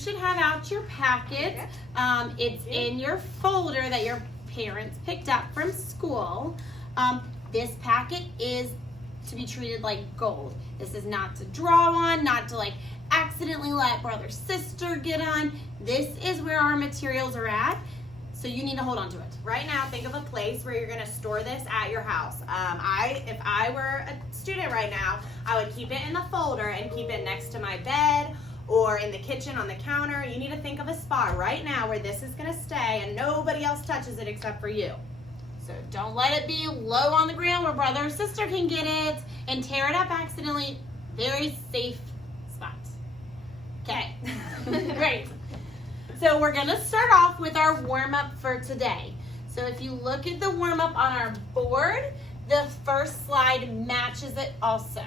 should have out your packet. It's in your folder that your parents picked up from school. This packet is to be treated like gold. This is not to draw on, not to like accidentally let brother, sister get on. This is where our materials are at, so you need to hold on to it. Right now, think of a place where you're gonna store this at your house. If I were a student right now, I would keep it in the folder and keep it next to my bed or in the kitchen on the counter. You need to think of a spot right now where this is gonna stay and nobody else touches it except for you. So don't let it be low on the ground where brother or sister can get it and tear it up accidentally. Very safe spot. Okay, great. So we're gonna start off with our warm-up for today. So if you look at the warm-up on our board, the first slide matches it also.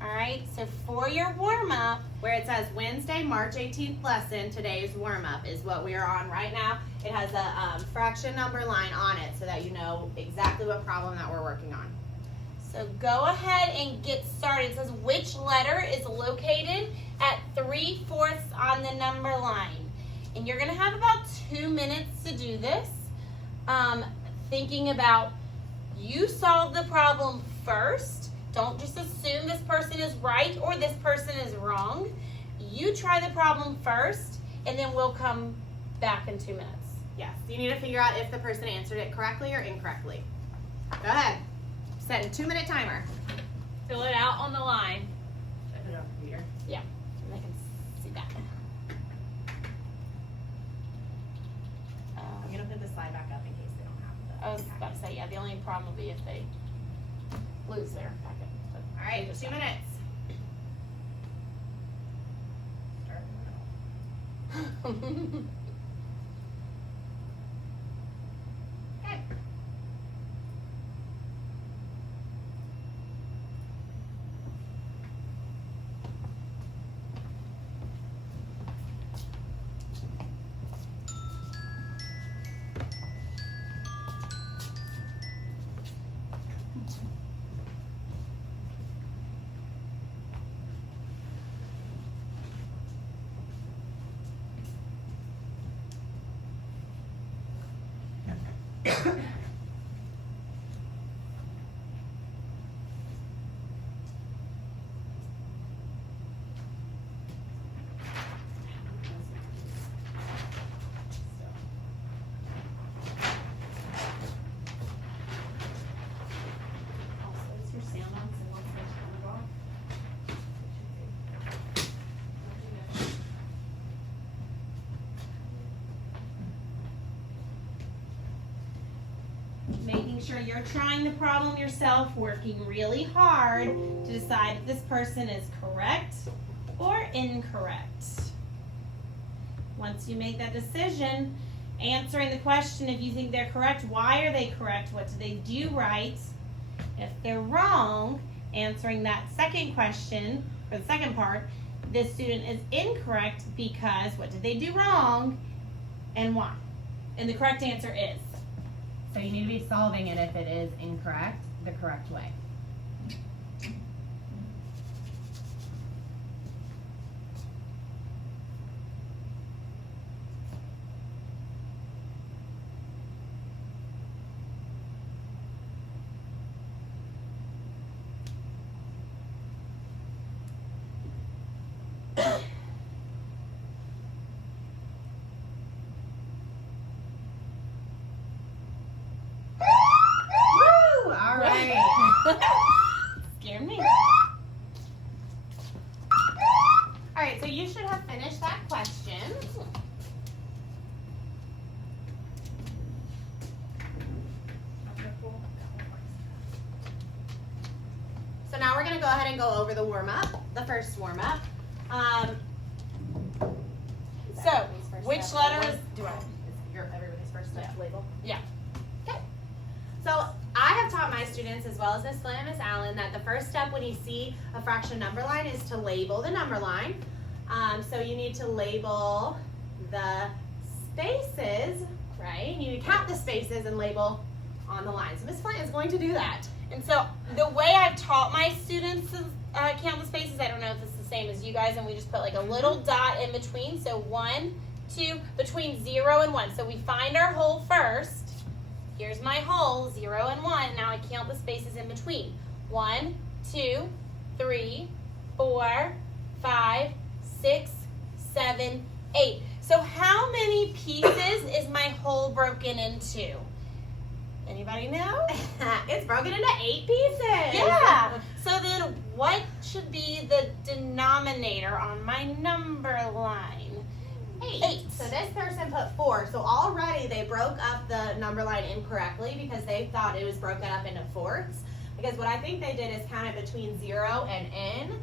All right, so for your warm-up, Where it says Wednesday, March 18th lesson, today's warm-up is what we are on right now. It has a fraction number line on it so that you know exactly what problem that we're working on. so go ahead and get started. It says which letter is located at 3/4 on the number line. And you're gonna have about 2 minutes to do this. Thinking about you solve the problem first. Don't just assume this person is right or this person is wrong. You try the problem first, and then we'll come back in 2 minutes. Yes, you need to figure out if the person answered it correctly or incorrectly. Go ahead. Set a 2-minute timer. Fill it out on the line. Should I put it on the computer? Yeah, and they can see that. I'm gonna put the slide back up in case they don't have the. I was about to say, yeah, the only problem will be if they lose their packet. All right, 2 minutes. Start in the middle. Okay. Making sure you're trying the problem yourself, working really hard to decide if this person is correct or incorrect. Once you make that decision, answering the question if you think they're correct, why are they correct, what do they do right? If they're wrong, answering that second question, or the second part, this student is incorrect because what did they do wrong and why? And the correct answer is. So you need to be solving it if it is incorrect, the correct way. Scared me. All right, so you should have finished that question. So now we're gonna go ahead and go over the warm-up, the first warm-up. So, which letter is, Everybody's first step label? yeah. Okay. So I have taught my students, as well as Miss Flynn and Miss Allen, that the first step when you see a fraction number line is to label the number line. So you need to label the spaces, right? You need to count the spaces and label on the line. So Miss Flynn is going to do that. And so the way I've taught my students to count the spaces, I don't know if this is same as you guys, and we just put like a little dot in between. So 1, 2, between 0 and 1. So we find our hole first. Here's my hole, 0 and 1. Now I count the spaces in between. 1, 2, 3, 4, 5, 6, 7, 8. So how many pieces is my hole broken into? Anybody know? It's broken into 8 pieces. Yeah. So then what should be the denominator on my number line? 8. So this person put 4. So already they broke up the number line incorrectly because they thought it was broken up into fourths. Because what I think they did is count it between 0 and n.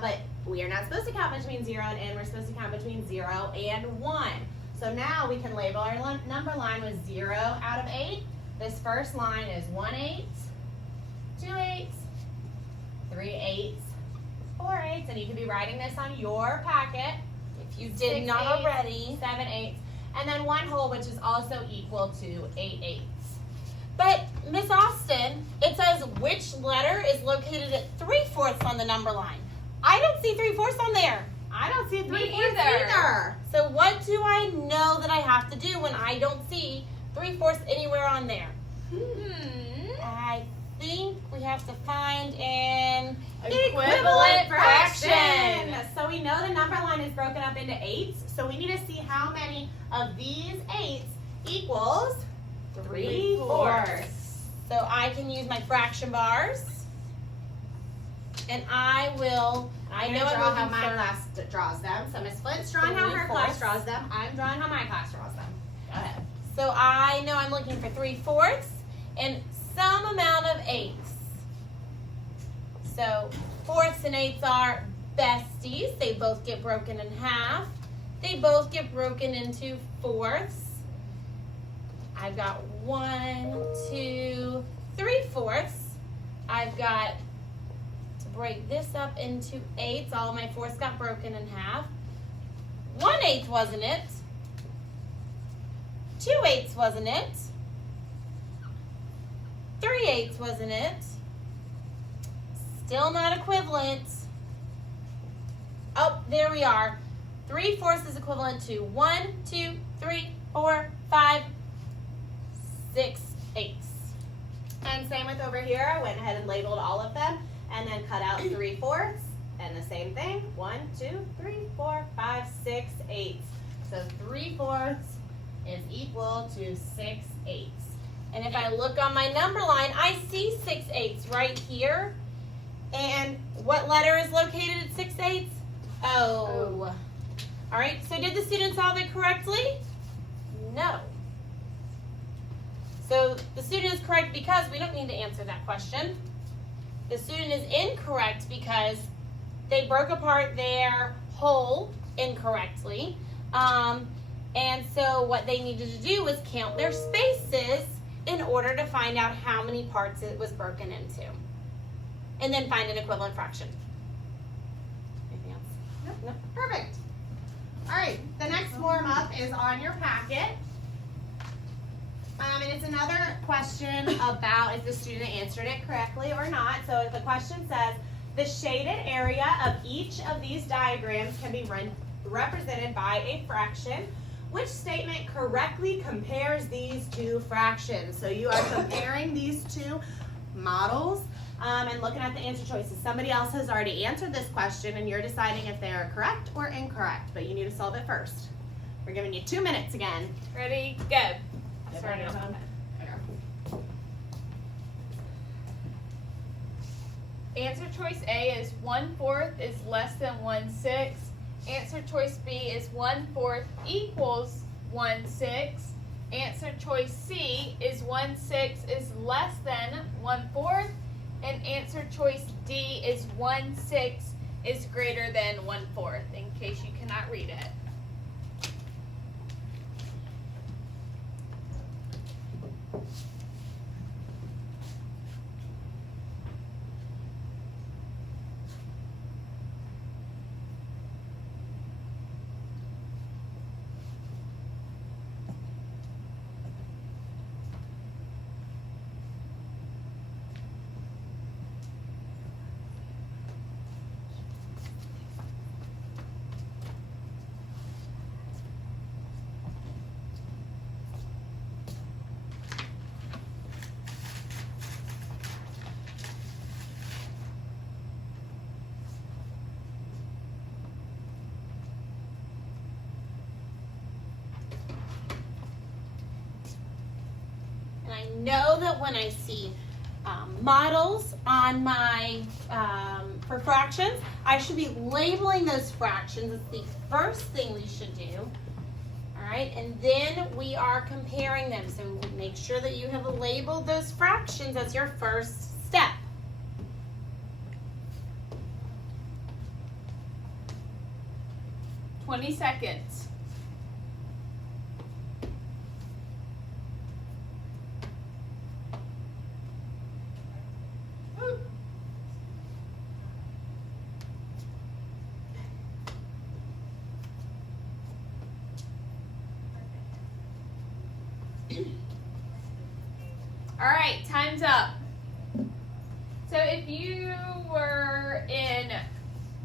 But we are not supposed to count between 0 and n. We're supposed to count between 0 and 1. So now we can label our number line with 0 out of 8. This first line is 1 8, 2 8, 3 8, 4 8. And you can be writing this on your packet. If you did 6 not eighths, already. 7 8. And then 1 whole, which is also equal to 8 eighths. But Miss Austin, it says which letter is located at 3/4 on the number line. I don't see 3/4 on there. I don't see 3/4 either. either. So what do I know that I have to do when I don't see 3/4 anywhere on there? I think we have to find an Equivalent fraction. So we know the number line is broken up into 8s. So we need to see how many of these 8s equals 3/4. So I can use my fraction bars. And I know I'm I'm draw how looking my for class draws them. So Miss Flint's drawing how her 3/4. class draws them. I'm drawing how my class draws them. Go ahead. So I know I'm looking for 3/4 and some amount of 8s. So 4ths and 8s are besties. They both get broken in half. They both get broken into 4ths. I've got 1, 2, 3/4. I've got to break this up into 8s. All of my 4ths got broken in half. 1/8 wasn't it? 2/8 wasn't it? 3/8 wasn't it? Still not equivalent. Oh, there we are. 3/4 is equivalent to 1, 2, 3, 4, 5, 6 eighths. And same with over here. I went ahead and labeled all of them and then cut out 3/4. And the same thing. 1, 2, 3, 4, 5, 6 eighths. So 3/4 is equal to 6 eighths. And if I look on my number line, I see 6 eighths right here. And what letter is located at 6 eighths? O. All right, so did the student solve it correctly? No. So the student is correct because we don't need to answer that question. The student is incorrect because they broke apart their whole incorrectly. And so what they needed to do was count their spaces in order to find out how many parts it was broken into. And then find an equivalent fraction. Anything else? Nope. Perfect. All right, the next warm up is on your packet. And it's another question about if the student answered it correctly or not. So the question says, the shaded area of each of these diagrams can be represented by a fraction. Which statement correctly compares these two fractions? So you are comparing these two models and looking at the answer choices. Somebody else has already answered this question and you're deciding if they are correct or incorrect, but you need to solve it first. We're giving you 2 minutes again. Ready, go. Start it on. Answer choice A is 1/4 is less than 1/6. Answer choice B is 1/4 equals 1/6. Answer choice C is 1/6 is less than 1/4. And answer choice D is 1/6 is greater than 1/4, in case you cannot read it. know that when I see models on my, for fractions, I should be labeling those fractions. It's the first thing we should do. All right, and then we are comparing them. So make sure that you have labeled those fractions as your first step. "20 seconds. All right, time's up. So if you were in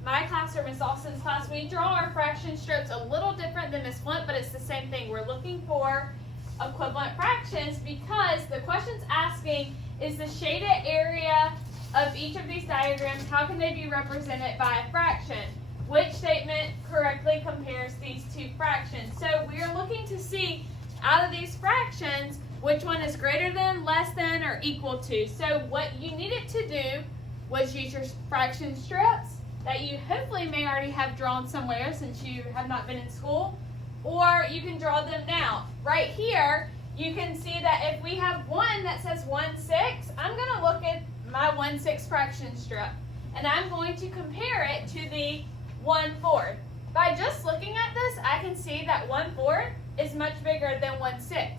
my class or Miss Austin's class, we draw our fraction strips a little different than Miss Flint, but it's the same thing. We're looking for equivalent fractions because the question's asking, is the shaded area of each of these diagrams, how can they be represented by a fraction? Which statement correctly compares these two fractions? So we're looking to see out of these fractions, which one is greater than, less than, or equal to. So what you needed to do was use your fraction strips that you hopefully may already have drawn somewhere since you have not been in school, or you can draw them now. Right here, you can see that if we have one that says 1/6, I'm going to look at my 1/6 fraction strip, and I'm going to compare it to the 1/4. By just looking at this, I can see that 1/4 is much bigger than 1/6.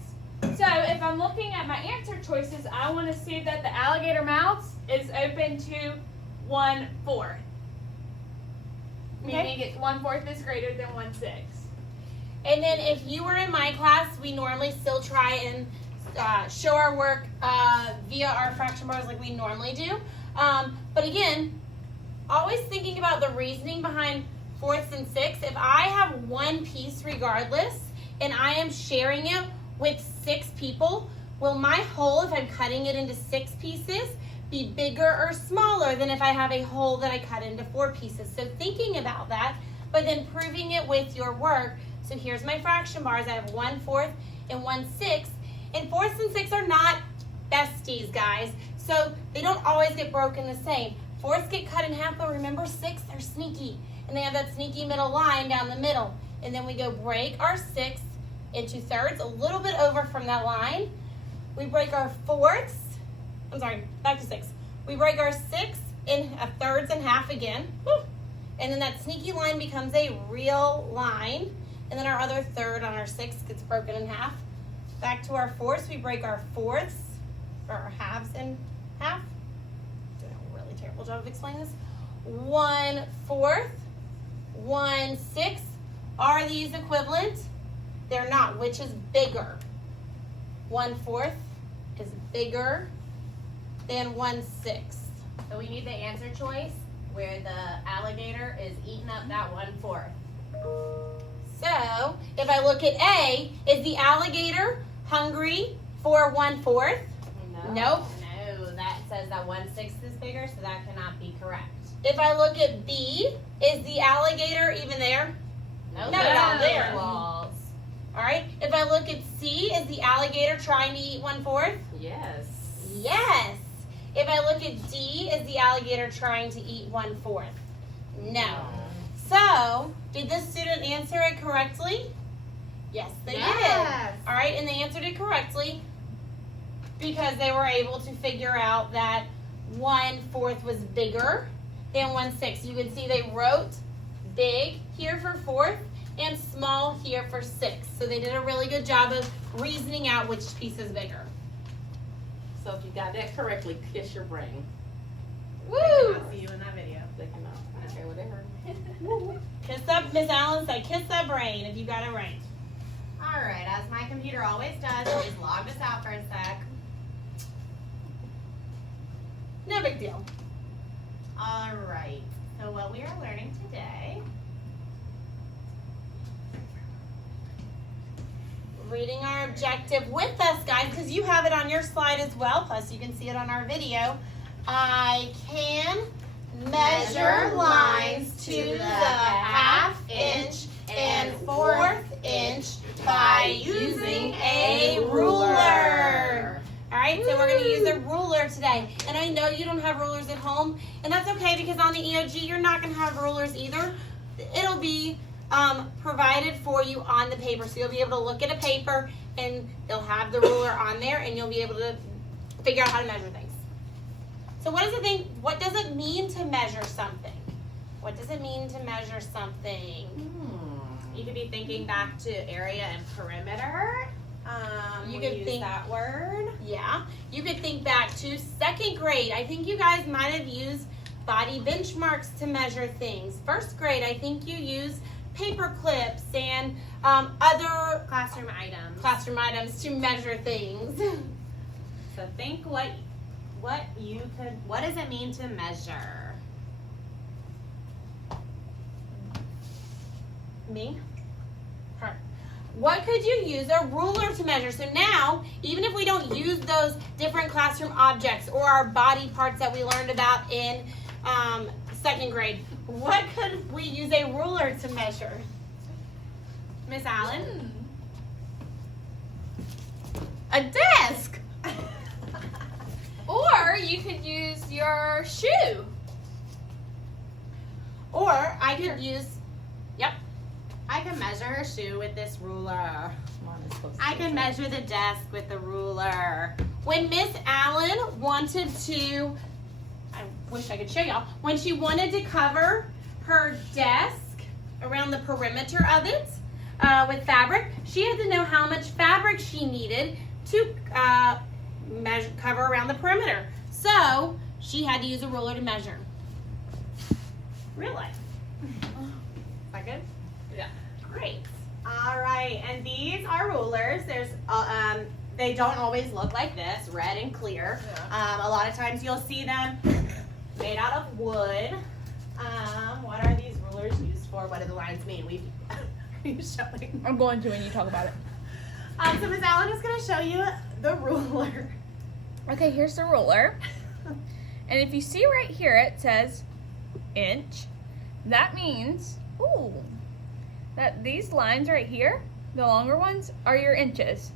So if I'm looking at my answer choices, I want to see that the alligator mouth is open to 1/4. Meaning 1/4 is greater than 1/6. And then if you were in my class, we normally still try and show our work via our fraction bars like we normally do. But again, always thinking about the reasoning behind fourths and sixths. If I have one piece regardless, and I am sharing it with 6 people, will my whole, if I'm cutting it into 6 pieces, be bigger or smaller than if I have a whole that I cut into 4 pieces? So thinking about that, but then proving it with your work. So here's my fraction bars. I have 1/4 and 1/6. And fourths and sixths are not besties, guys. So they don't always get broken the same. Fourths get cut in half, but remember sixths are sneaky. And they have that sneaky middle line down the middle. And then we go break our sixths into thirds, a little bit over from that line. We break our fourths, back to 6. We break our 6 in thirds and half again. Woo. And then that sneaky line becomes a real line. And then our other third on our 6 gets broken in half. Back to our fourths, we break our fourths, or our halves in half. Doing a really terrible job of explaining this. 1/4, 1/6. Are these equivalent? They're not. Which is bigger? 1/4 is bigger than 1/6. So we need the answer choice where the alligator is eating up that 1/4. So if I look at A, is the alligator hungry for 1/4? No. Nope. No, that says that 1/6 is bigger, so that cannot be correct. If I look at B, is the alligator even there? No, Not down there. Walls. All right. If I look at C, is the alligator trying to eat 1/4? Yes. Yes. If I look at D, is the alligator trying to eat 1/4? No. So, did this student answer it correctly? Yes, they did. All right, and they answered it correctly because they were able to figure out that 1/4 was bigger than 1/6. You can see they wrote big here for fourth and small here for 6. So they did a really good job of reasoning out which piece is bigger. So if you got that correctly, kiss your brain. Woo! I'll see you in that video. They can I don't care what they heard. Kiss that, Miss Allen said, kiss that brain if you got it right. All right, as my computer always does, it just logged us out for a sec. No big deal. All right, so what we are learning today, Reading our objective with us, guys, because you have it on your slide as well, plus you can see it on our video. I can measure lines to the ½ inch and 1/4 inch by using a ruler. All right, so we're going to use a ruler today. And I know you don't have rulers at home, and that's okay because on the EOG, you're not going to have rulers either. It'll be provided for you on the paper. So you'll be able to look at a paper, and they'll have the ruler on there, and you'll be able to figure out how to measure things. So what does it mean to measure something? What does it mean to measure something? You could be thinking back to area and perimeter. You could use that word. Yeah. You could think back to second grade. I think you guys might have used body benchmarks to measure things. First grade, I think you used paper clips and other Classroom items to measure things. So think what does it mean to measure? Me? Her. What could you use a ruler to measure? So now, even if we don't use those different classroom objects or our body parts that we learned about in second grade, what could we use a ruler to measure? Miss Allen? A desk. Or you could use your shoe. Or I could use, I can measure her shoe with this ruler. Mine is supposed to I be can measure the desk with the ruler. when Miss Allen wanted to, I wish I could show y'all, when she wanted to cover her desk around the perimeter of it with fabric, she had to know how much fabric she needed to cover around the perimeter. So she had to use a ruler to measure. Real life. Is that good? Great. All right, and these are rulers. There's, they don't always look like this, red and clear. A lot of times you'll see them made out of wood. What are these rulers used for? What do the lines mean? Are you showing? I'm going to when you talk about it. So Ms. Allen is going to show you the ruler. Okay, here's the ruler. And if you see right here, it says inch. That means, that these lines right here, the longer ones, are your inches.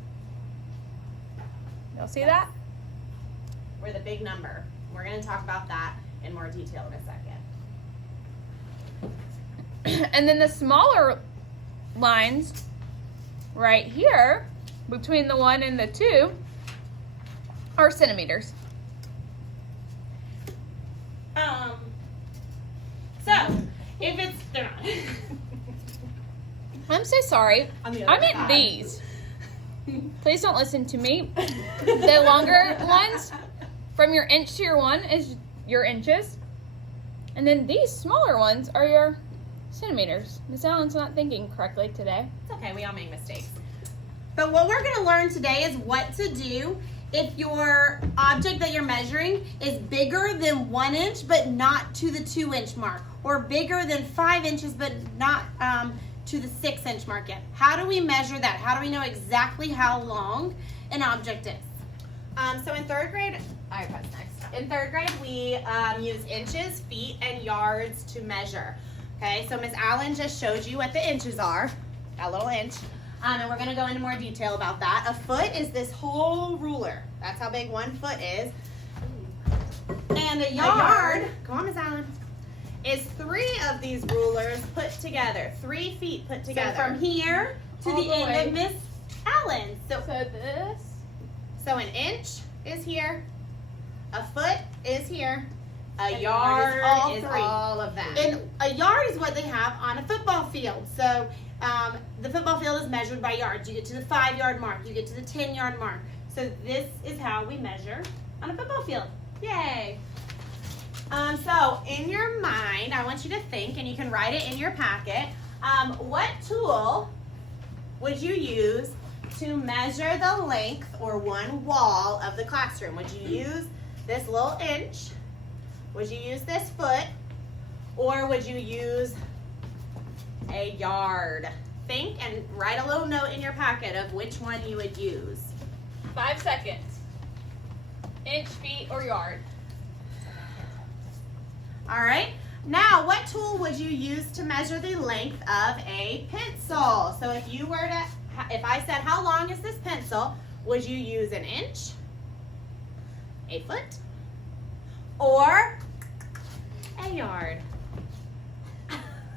Y'all see that? We're the big number. We're going to talk about that in more detail in a second. And then the smaller lines right here, between the 1 and the 2, are centimeters. So if it's, they're not. I'm so sorry. On the I other meant side. these. Please don't listen to me. The longer ones, from your inch to your 1 is your inches. And then these smaller ones are your centimeters. Miss Allen's not thinking correctly today. It's okay, we all make mistakes. But what we're going to learn today is what to do if your object that you're measuring is bigger than 1 inch but not to the 2-inch mark, or bigger than 5 inches but not to the 6-inch mark yet. How do we measure that? How do we know exactly how long an object is? So in third grade, I press next. In third grade, we use inches, feet, and yards to measure. Okay, so Miss Allen just showed you what the inches are, that little inch. And we're gonna go into more detail about that. A foot is this whole ruler. That's how big 1 foot is. And a A yard, yard, come on Miss Allen, is 3 of these rulers put together. 3 feet put together. so from here to All the the end way. of Miss Allen. So So this, So an inch is here, a foot is here, a And yard all is 3. all of them. And a yard is what they have on a football field. So the football field is measured by yards. You get to the 5-yard mark, you get to the 10-yard mark. So this is how we measure on a football field. Yay. So in your mind, I want you to think, and you can write it in your packet, what tool would you use to measure the length or one wall of the classroom? Would you use this little inch? Would you use this foot? Or would you use a yard? Think and write a little note in your packet of which one you would use. 5 seconds. Inch, feet, or yard. All right. Now, what tool would you use to measure the length of a pencil? So if you were to, if I said, how long is this pencil? Would you use an inch? a foot or a yard?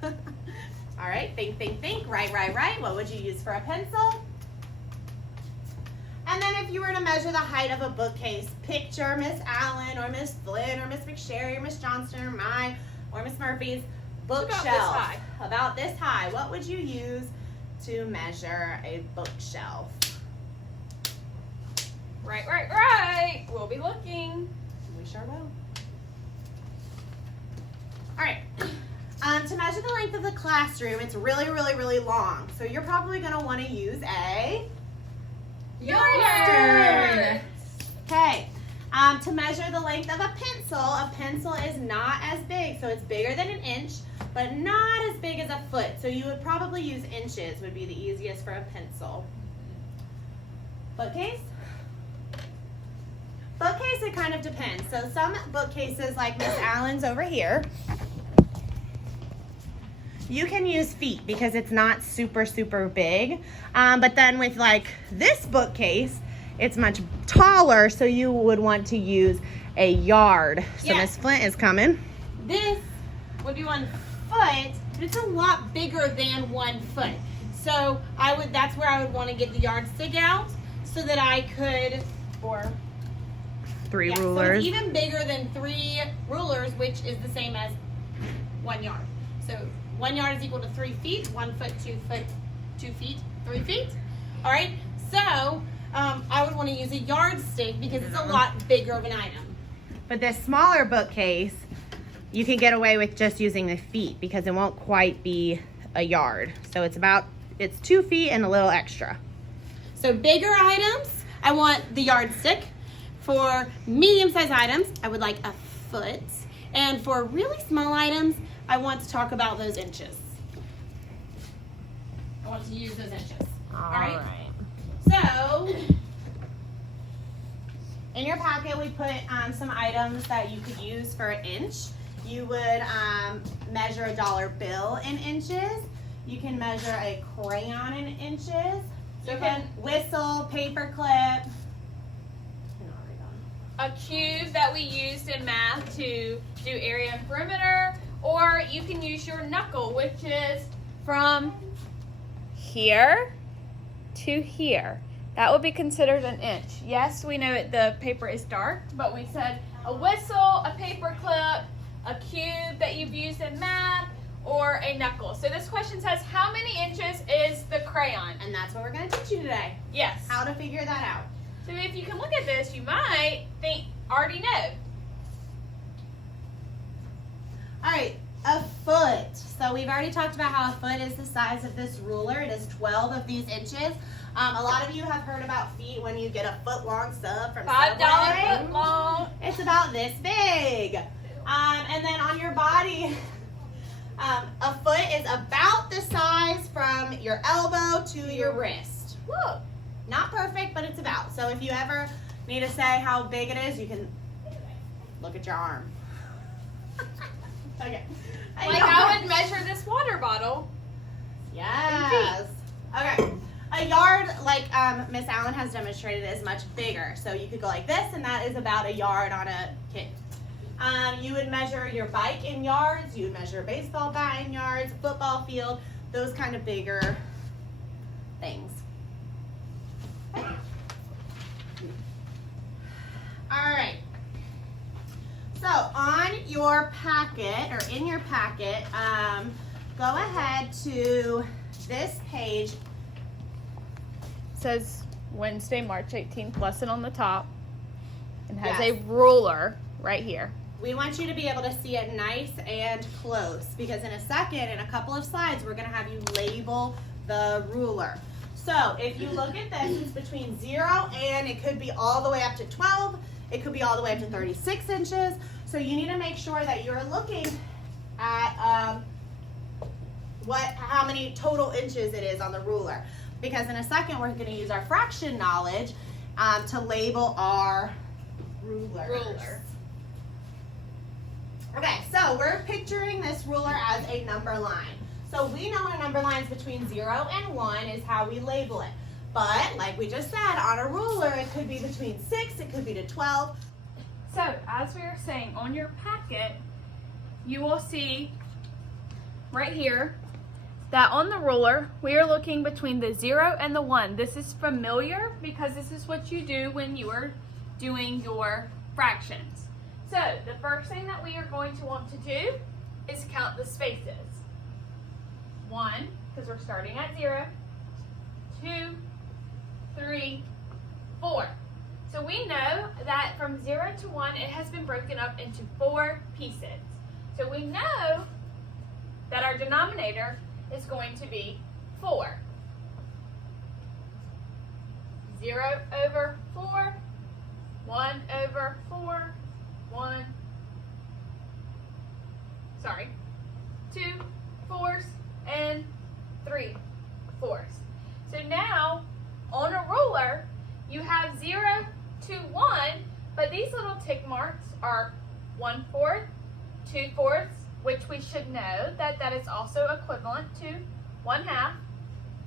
All right, think, think, think. Right. What would you use for a pencil? And then if you were to measure the height of a bookcase, picture Miss Allen or Miss Flynn or Miss McSherry or Miss Johnston or mine or Miss Murphy's bookshelf. About this high. What would you use to measure a bookshelf? Right. We'll be looking. We sure will. All right. To measure the length of the classroom, it's really long. So you're probably going to want to use a yardstick. Okay. To measure the length of a pencil is not as big. So it's bigger than an inch, but not as big as a foot. So you would probably use inches would be the easiest for a pencil. Bookcase? Bookcase, it kind of depends. So some bookcases like Miss Allen's over here, you can use feet because it's not super big. But then with like this bookcase, it's much taller, so you would want to use a yard. So Yeah. Miss Flint is coming. This would be 1 foot, but it's a lot bigger than 1 foot. So that's where I would want to get the yardstick out so that I could, or Three so rulers. it's even bigger than 3 rulers, which is the same as 1 yard. So 1 yard is equal to 3 feet, 1 foot, 2 foot, 2 feet, 3 feet. All right, so I would want to use a yardstick because it's a lot bigger of an item. But this smaller bookcase, you can get away with just using the feet because it won't quite be a yard. So it's 2 feet and a little extra. So bigger items, I want the yardstick. For medium-sized items, I would like a foot. And for really small items, I want to talk about those inches. I want to use those inches. All right. So, In your packet, we put some items that you could use for an inch. You would measure a dollar bill in inches. You can measure a crayon in inches. You can whistle, paper clip. A cube that we used in math to do area and perimeter, or you can use your knuckle, which is from here to here. That would be considered an inch. Yes, we know the paper is dark, but we said a whistle, a paper clip, a cube that you've used in math, or a knuckle. So this question says, how many inches is the crayon? And that's what we're going to teach you today. Yes. How to figure that out. So if you can look at this, you might already know. All right, a foot. So we've already talked about how a foot is the size of this ruler. It is 12 of these inches. A lot of you have heard about feet when you get a foot-long sub from $5 Subway. foot long. It's about this big. And then on your body, a foot is about the size from your elbow to your wrist. Look. Not perfect, but it's about. So if you ever need to say how big it is, you can look at your arm. Okay. Like I would measure this water bottle. Yes. Okay. A yard, like Miss Allen has demonstrated, is much bigger. So you could go like this, and that is about a yard on a kid. You would measure your bike in yards. You would measure a baseball bat in yards, football field, those kind of bigger things. All right. So on your packet, or in your packet, go ahead to this page. It says Wednesday, March 18th lesson on the top, and has Yes. a ruler right here. We want you to be able to see it nice and close because in a second, in a couple of slides, we're going to have you label the ruler. So if you look at this, it's between 0 and it could be all the way up to 12. It could be all the way up to 36 inches. So you need to make sure that you're looking at how many total inches it is on the ruler. Because in a second, we're going to use our fraction knowledge to label our rulers. Okay, so we're picturing this ruler as a number line. So we know our number lines between 0 and 1 is how we label it. But like we just said, on a ruler, it could be between 6, it could be to 12. as we were saying, on your packet, you will see right here that on the ruler, we are looking between the 0 and the 1. This is familiar because this is what you do when you are doing your fractions. So the first thing that we are going to want to do is count the spaces. 1, because we're starting at 0, 2, 3, 4. So we know that from 0 to 1, it has been broken up into 4 pieces. So we know that our denominator is going to be 4. 0 over 4, 1 over 4, 2 fours, and 3 fours. So now, on a ruler, you have 0 to 1, but these little tick marks are 1/4, 2/4, which we should know that that is also equivalent to 1/2,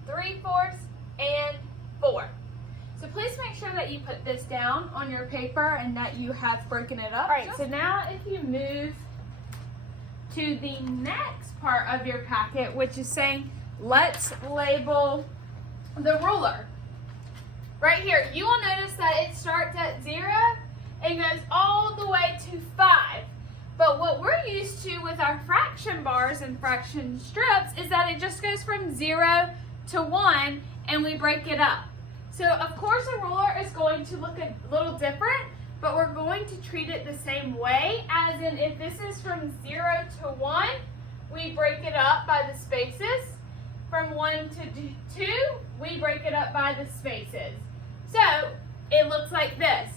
3/4, and 4. So please make sure that you put this down on your paper and that you have broken it up. All right, so now if you move to the next part of your packet, which is saying, let's label the ruler. Right here, you will notice that it starts at 0 and goes all the way to 5. But what we're used to with our fraction bars and fraction strips is that it just goes from 0 to 1 and we break it up. So of course a ruler is going to look a little different, but we're going to treat it the same way, as in if this is from 0 to 1, we break it up by the spaces. From 1 to 2, we break it up by the spaces. So it looks like this.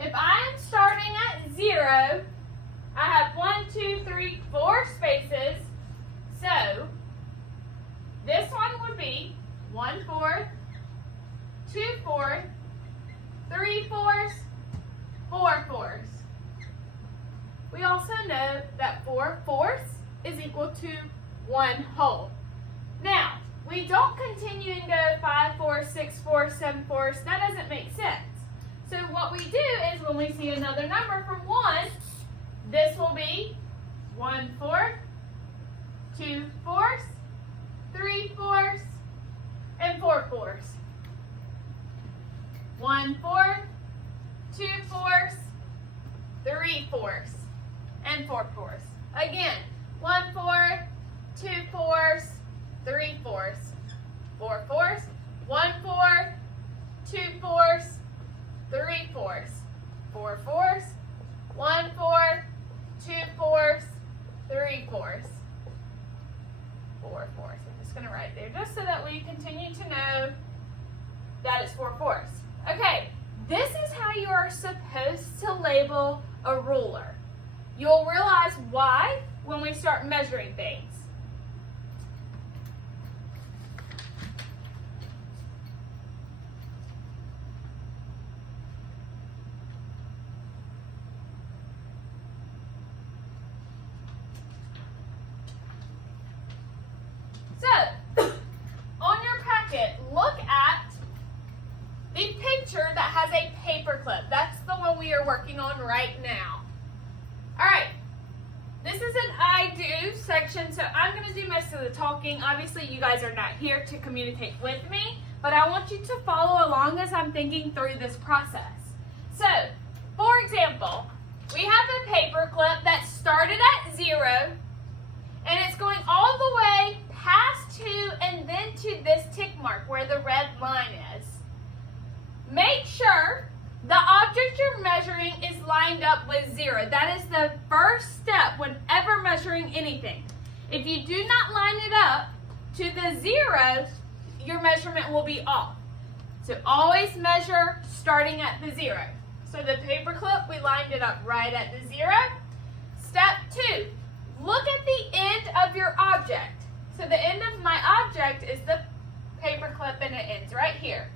If I am starting at 0, I have 1, 2, 3, 4 spaces. So this one would be 1/4, 2/4, 3/4, 4/4. We also know that 4/4 is equal to 1 whole. Now, we don't continue and go 5/4, 6/4, 7/4. That doesn't make sense. So what we do is when we see another number from 1, this will be 1/4, 2/4, 3/4, and 4/4. 1/4, 2/4, 3/4, and 4/4. Again, 1/4, 2/4, 3/4, 4/4, 1/4, 2/4, 3/4, 4/4, 1/4, 2/4, 3/4, 4/4. I'm just going to write there just so that we continue to know that it's 4/4. Okay, this is how you are supposed to label a ruler. You'll realize why when we start measuring things. So, on your packet, look at the picture that has a paper clip. That's the one we are working on right now. All right, this is an I do section, so I'm going to do most of the talking. Obviously, you guys are not here to communicate with me, but I want you to follow along as I'm thinking through this process. So, for example, we have a paper clip that started at 0, and it's going all the way past 2 and then to this tick mark where the red line is. Make sure the object you're measuring is lined up with 0. That is the first step whenever measuring anything. If you do not line it up to the 0, your measurement will be off. So always measure starting at the 0. So the paper clip, we lined it up right at the 0. Step 2, look at the end of your object. So the end of my object is the paper clip and it ends right here.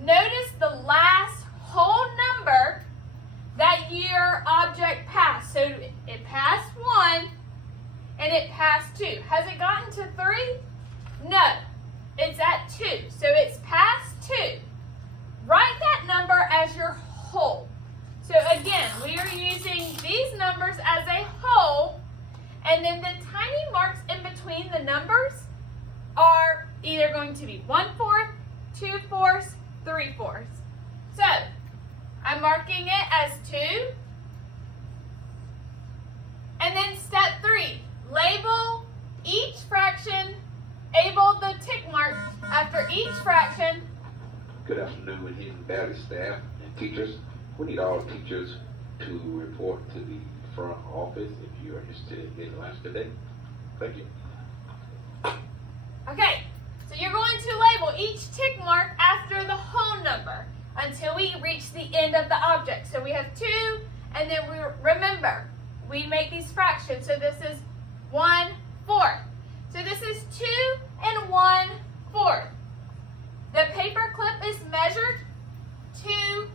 Notice the last whole number that your object passed. So it passed 1 and it passed 2. Has it gotten to 3? No, it's at 2. So it's past 2. Write that number as your whole. So again, we are using these numbers as a whole, and then the tiny marks in between the numbers are either going to be 1/4, 2/4, 3/4. So I'm marking it as 2. And then step 3, label each fraction, able the tick mark after each fraction. Good afternoon, Hidden Valley staff and teachers. We need all teachers to report to the front office if you are interested in getting lunch today. Thank you. Okay, so you're going to label each tick mark after the whole number until we reach the end of the object. So we have 2, and then we remember, we make these fractions. So this is 1/4. So this is 2 and 1/4. The paper clip is measured 2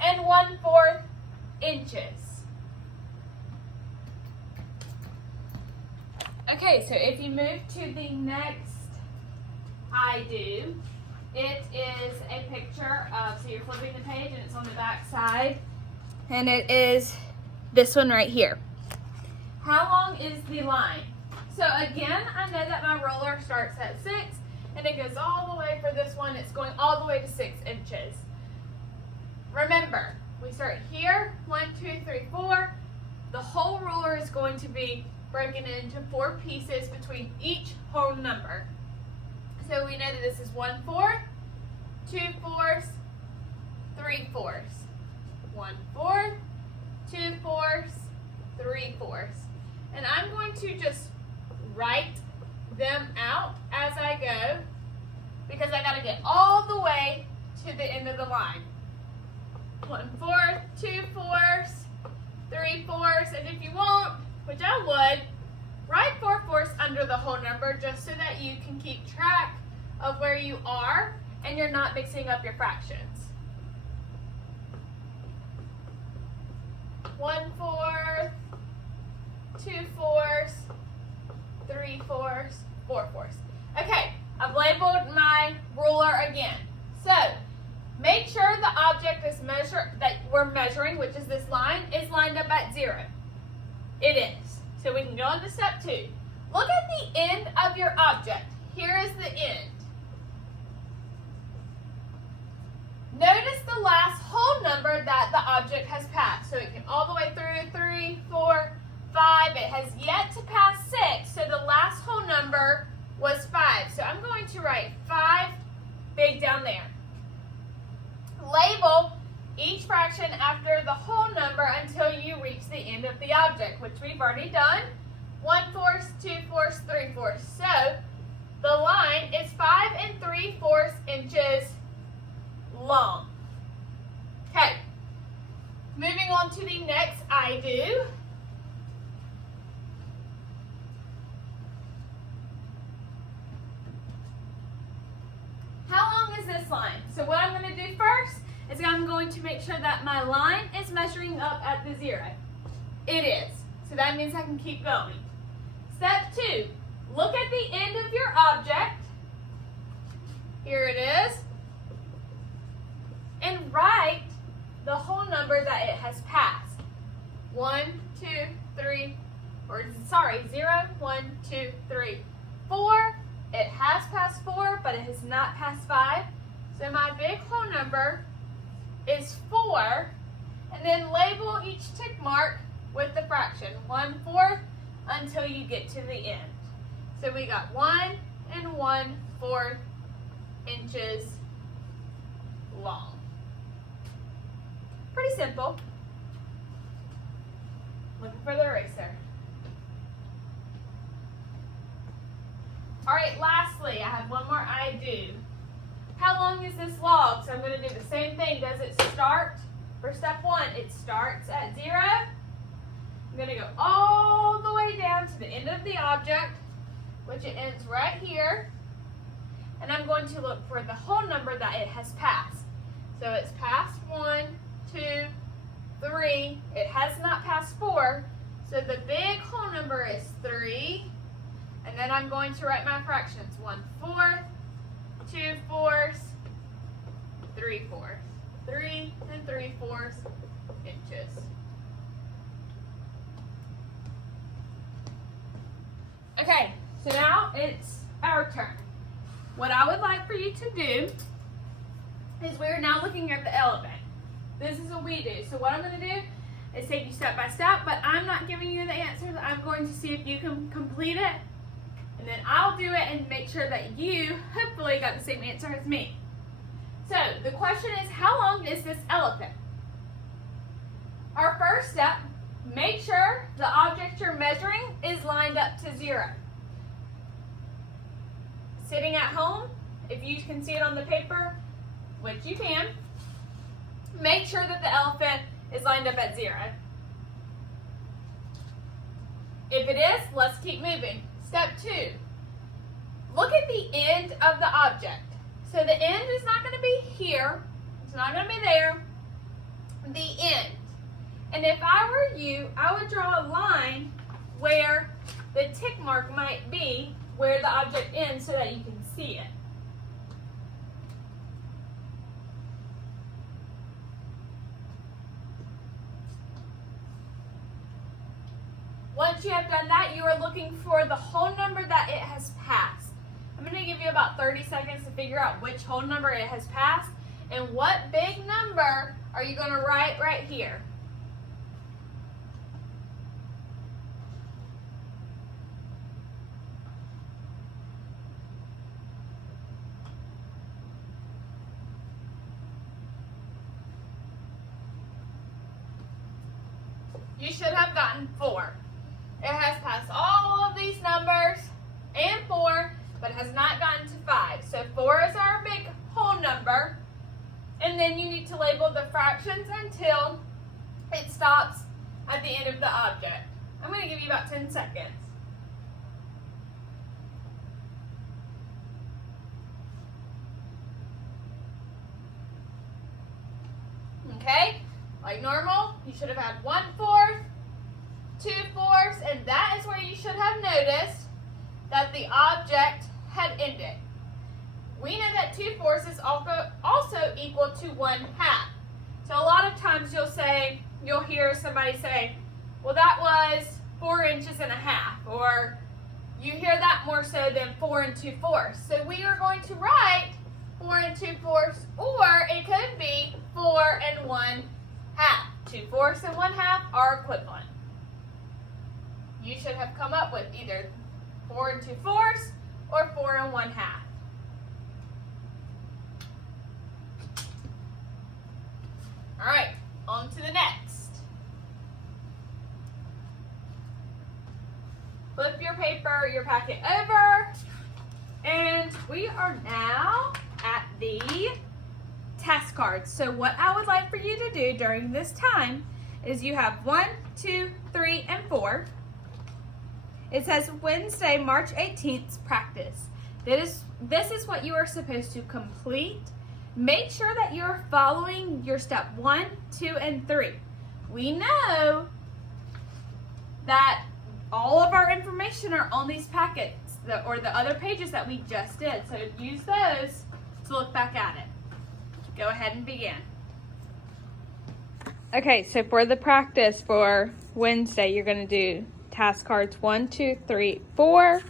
and 1/4 inches. Okay, so if you move to the next I do, it is a picture of, so you're flipping the page and it's on the back side, and it is this one right here. How long is the line? So again, I know that my ruler starts at 6 and it goes all the way for this one, it's going all the way to 6 inches. Remember, we start here, 1, 2, 3, 4. The whole ruler is going to be broken into 4 pieces between each whole number. So we know that this is 1/4, 2/4, 3/4. 1/4, 2/4, 3/4. And I'm going to just write them out as I go because I got to get all the way to the end of the line. 1/4, 2/4, 3/4, and if you want, which I would, write 4/4 under the whole number just so that you can keep track of where you are and you're not mixing up your fractions. 1/4, 2/4, 3/4, 4/4. Okay, I've labeled my ruler again. So make sure the object is that we're measuring, which is this line, is lined up at 0. It is. So we can go on to step 2. Look at the end of your object. Here is the end. Notice the last whole number that the object has passed. So it came all the way through 3, 4, 5. It has yet to pass 6. So the last whole number was 5. So I'm going to write 5 big down there. Label each fraction after the whole number until you reach the end of the object, which we've already done. 1/4, 2/4, 3/4. So the line is 5 3/4 inches long. Okay, moving on to the next I do. How long is this line? So what I'm going to do first is I'm going to make sure that my line is measuring up at the 0. It is. So that means I can keep going. Step 2, look at the end of your object. Here it is. And write the whole number that it has passed. 1, 2, 3, 0, 1, 2, 3, 4. It has passed 4, but it has not passed 5. So my big whole number is 4. And then label each tick mark with the fraction, 1/4, until you get to the end. So we got 1 1/4 inches long. Pretty simple. Looking for the eraser. All right, lastly, I have one more I do. How long is this log? So I'm going to do the same thing. Does it start? For step 1, it starts at 0. I'm going to go all the way down to the end of the object, which it ends right here. And I'm going to look for the whole number that it has passed. So it's passed 1, 2, 3. It has not passed 4. So the big whole number is 3. And then I'm going to write my fractions. 1/4, 2/4, 3/4. 3 3/4, inches. Okay, so now it's our turn. What I would like for you to do is we're now looking at the elephant. This is what we do. So what I'm going to do is take you step by step, but I'm not giving you the answers. I'm going to see if you can complete it, and then I'll do it and make sure that you hopefully got the same answer as me. So the question is, how long is this elephant? Our first step, make sure the object you're measuring is lined up to 0. Sitting at home, if you can see it on the paper, which you can, make sure that the elephant is lined up at 0. If it is, let's keep moving. Step 2, look at the end of the object. So the end is not going to be here, it's not going to be there, the end. And if I were you, I would draw a line where the tick mark might be where the object ends so that you can see it. Once you have done that, you are looking for the whole number that it has passed. I'm going to give you about 30 seconds to figure out which whole number it has passed and what big number are you going to write right here. You should have gotten 4. It has passed all of these numbers and 4, but has not gotten to 5. So 4 is our big whole number. And then you need to label the fractions until it stops at the end of the object. I'm going to give you about 10 seconds. Okay, like normal, you should have had 1/4, 2/4, and that is where you should have noticed that the object had ended. We know that 2/4 is also equal to 1/2. So a lot of times you'll hear somebody say, well, that was 4 inches and a half, or you hear that more so than 4 2/4. So we are going to write 4 2/4, or it could be 4 1/2. 2/4 and 1/2 are equivalent. You should have come up with either 4 2/4 or 4 1/2. All right, on to the next. Flip your packet over, and we are now at the task cards. So what I would like for you to do during this time is you have 1, 2, 3, and 4. It says Wednesday, March 18th, practice. This is what you are supposed to complete. Make sure that you're following your step 1, 2, and 3. We know that all of our information are on these packets or the other pages that we just did. So use those to look back at it. Go ahead and begin. Okay, so for the practice for Wednesday, you're going to do task cards 1, 2, 3, 4,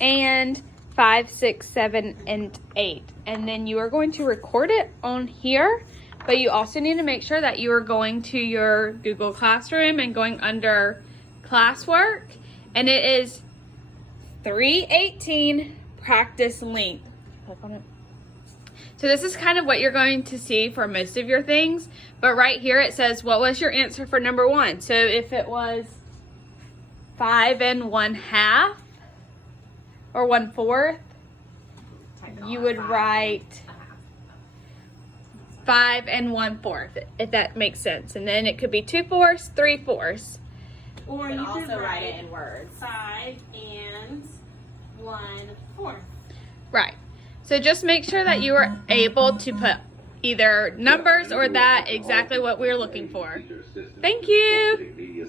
and 5, 6, 7, and 8. And then you are going to record it on here, but you also need to make sure that you are going to your Google Classroom and going under classwork, and it is 318 practice length. Click on it. So this is kind of what you're going to see for most of your things, but right here it says, what was your answer for number 1? So if it was 5 1/2 or 1/4, you would write 5 1/4, if that makes sense. And then it could be 2/4, 3/4. Or you could also write it in words. 5 1/4. Right. So just make sure that you are able to put either numbers or that exactly what we're looking for. Thank you.